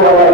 Gracias.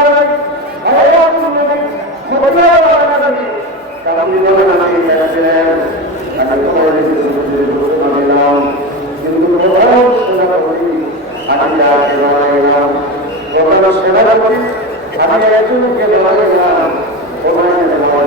যখন সেবা করি আমি একজনকে দেওয়া ভগবানের দেওয়া